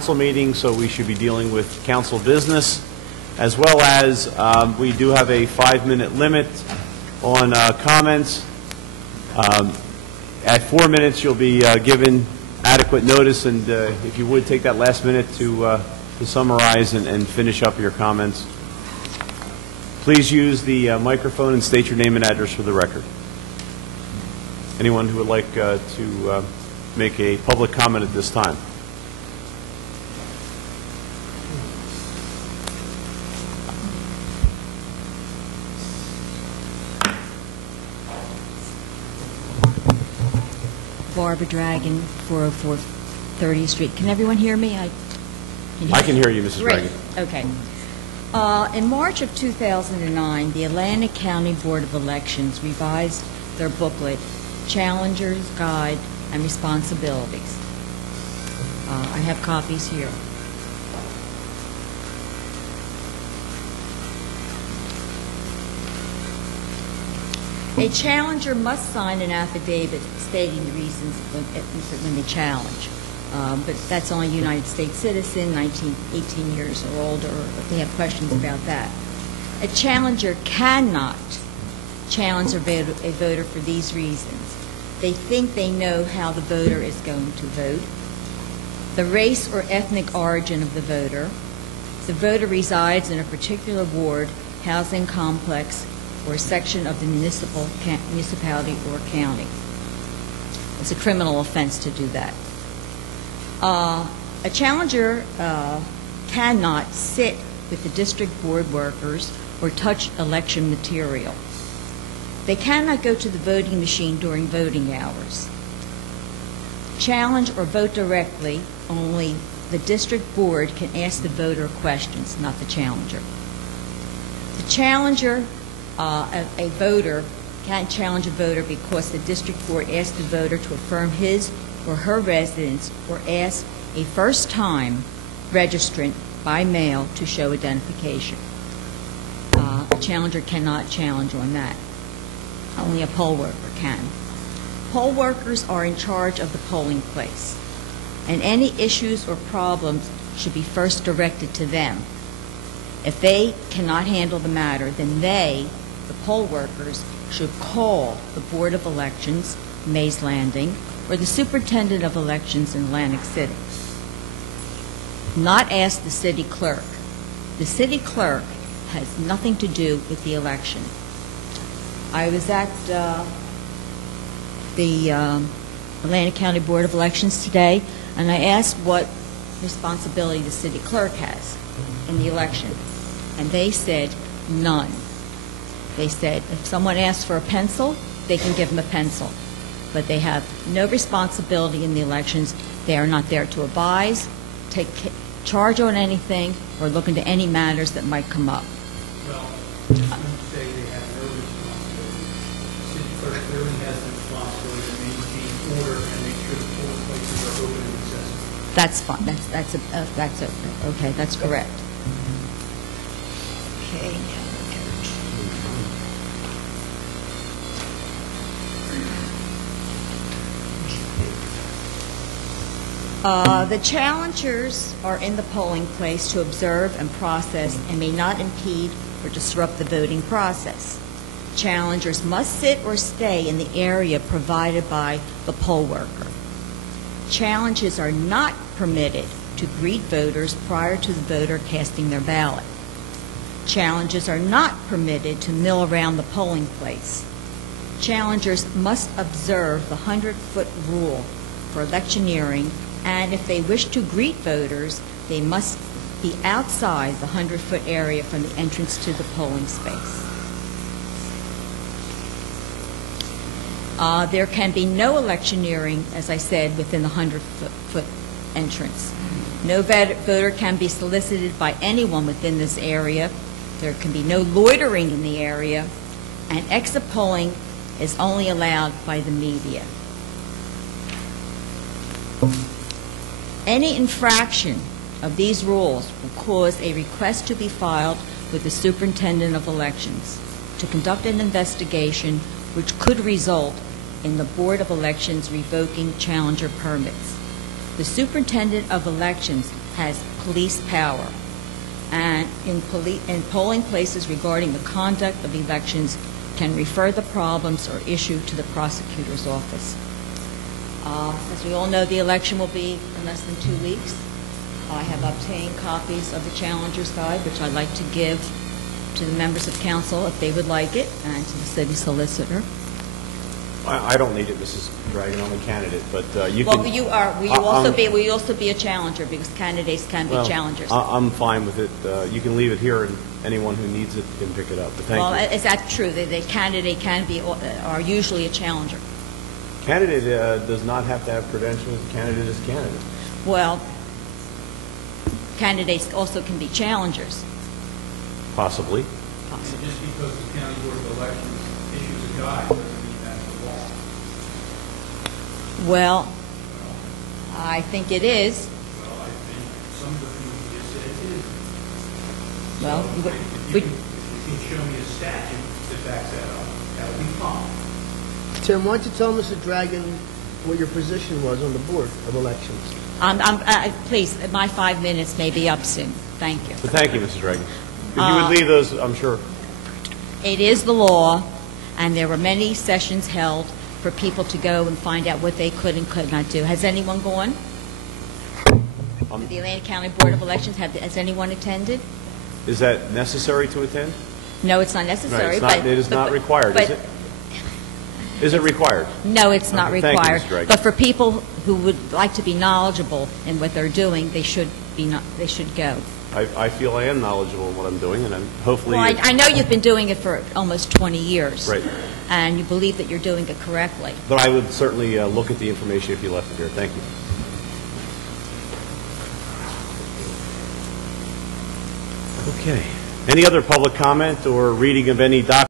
council meeting, so we should be dealing with council business, as well as we do have a 5-minute limit on comments. At 4 minutes, you'll be given adequate notice, and if you would take that last minute to summarize and finish up your comments. Please use the microphone and state your name and address for the record. Anyone who would like to make a public comment at this time? Barbara Dragon, 404 30th Street. Can everyone hear me? I can hear you, Mrs. Great. Dragon. Okay. In March of 2009, the Atlantic County Board of Elections revised their booklet, Challenger's Guide and Responsibilities. I have copies here. A challenger must sign an affidavit stating the reasons when they challenge. But that's only United States citizen, 18 years or older, if they have questions about that. A challenger cannot challenge a voter for these reasons. They think they know how the voter is going to vote, the race or ethnic origin of the voter resides in a particular ward, housing complex, or a section of the municipality or county. It's a criminal offense to do that. A challenger cannot sit with the district board workers or touch election material. They cannot go to the voting machine during voting hours. Challenge or vote directly, only the district board can ask the voter questions, not the challenger. The challenger, a voter, can't challenge a voter because the district board asked the voter to affirm his or her residence or ask a first-time registrant by mail to show identification. A challenger cannot challenge on that. Only a poll worker can. Poll workers are in charge of the polling place, and any issues or problems should be first directed to them. If they cannot handle the matter, then they, the poll workers, should call the Board of Elections, Mays Landing, or the Superintendent of Elections in Atlantic City. Not ask the city clerk. The city clerk has nothing to do with the election. I was at the Atlantic County Board of Elections today, and I asked what responsibility the city clerk has in the election, and they said none. They said if someone asks for a pencil, they can give them a pencil, but they have no responsibility in the elections. They are not there to advise, take charge on anything, or look into any matters that might come up. Well, I wouldn't say they have no responsibility. The city clerk clearly has the responsibility to maintain order and make sure the polling places are open and accessible. That's fine. That's okay. That's correct. Okay. The challengers are in the polling place to observe and process and may not impede or disrupt the voting process. Challengers must sit or stay in the area provided by the poll worker. Challenges are not permitted to greet voters prior to the voter casting their ballot. Challenges are not permitted to mill around the polling place. Challengers must observe the 100-foot rule for electioneering, and if they wish to greet voters, they must be outside the 100-foot area from the entrance to the polling space. There can be no electioneering, as I said, within the 100-foot entrance. No voter can be solicited by anyone within this area. There can be no loitering in the area, and exit polling is only allowed by the media. Any infraction of these rules will cause a request to be filed with the Superintendent of Elections to conduct an investigation which could result in the Board of Elections revoking challenger permits. The superintendent of elections has police power, and in polling places regarding the conduct of elections can refer the problems or issue to the prosecutor's office. As we all know, the election will be in less than 2 weeks. I have obtained copies of the Challenger's Guide, which I'd like to give to the members of council if they would like it, and to the city solicitor. I don't need it, Mrs. Dragon, I'm a candidate, but you Well, can... you are, will you also be a challenger, because candidates can be Well, challengers? I'm fine with it. You can leave it here, and anyone who needs it can pick it up, but thank Well, you. is that true? The candidate can be, are usually a challenger. Candidate does not have to have credentials. Candidate is candidate. Well, candidates also can be challengers, Possibly. possibly. Just because the County Board of Elections issues a guide doesn't mean that's the law. Well, I think it is. Well, I think some of the things you just said it is. Well, So if you can show me a statute that backs that up, that would be fine. Tim, why don't you tell Mr. Dragon what your position was on the Board of Elections? Please, my 5 minutes may be up soon. Thank you. But thank you, Mrs. Reagan. If you would leave those, I'm sure. It is the law, and there were many sessions held for people to go and find out what they could and could not do. Has anyone gone? To the Atlantic County Board of Elections, has anyone attended? Is that necessary to attend? No, it's not necessary. Right, it is not required, is it? Is it required? No, it's not Okay, thank you, required. Mr. Dragon. But for people who would like to be knowledgeable in what they're doing, they should go. I feel I am knowledgeable in what I'm doing, and I'm hopefully... Well, I know you've been doing it for almost 20 years. Right. And you believe that you're doing it correctly. But I would certainly look at the information if you left it here. Thank you. Okay. Any other public comment or reading of any document?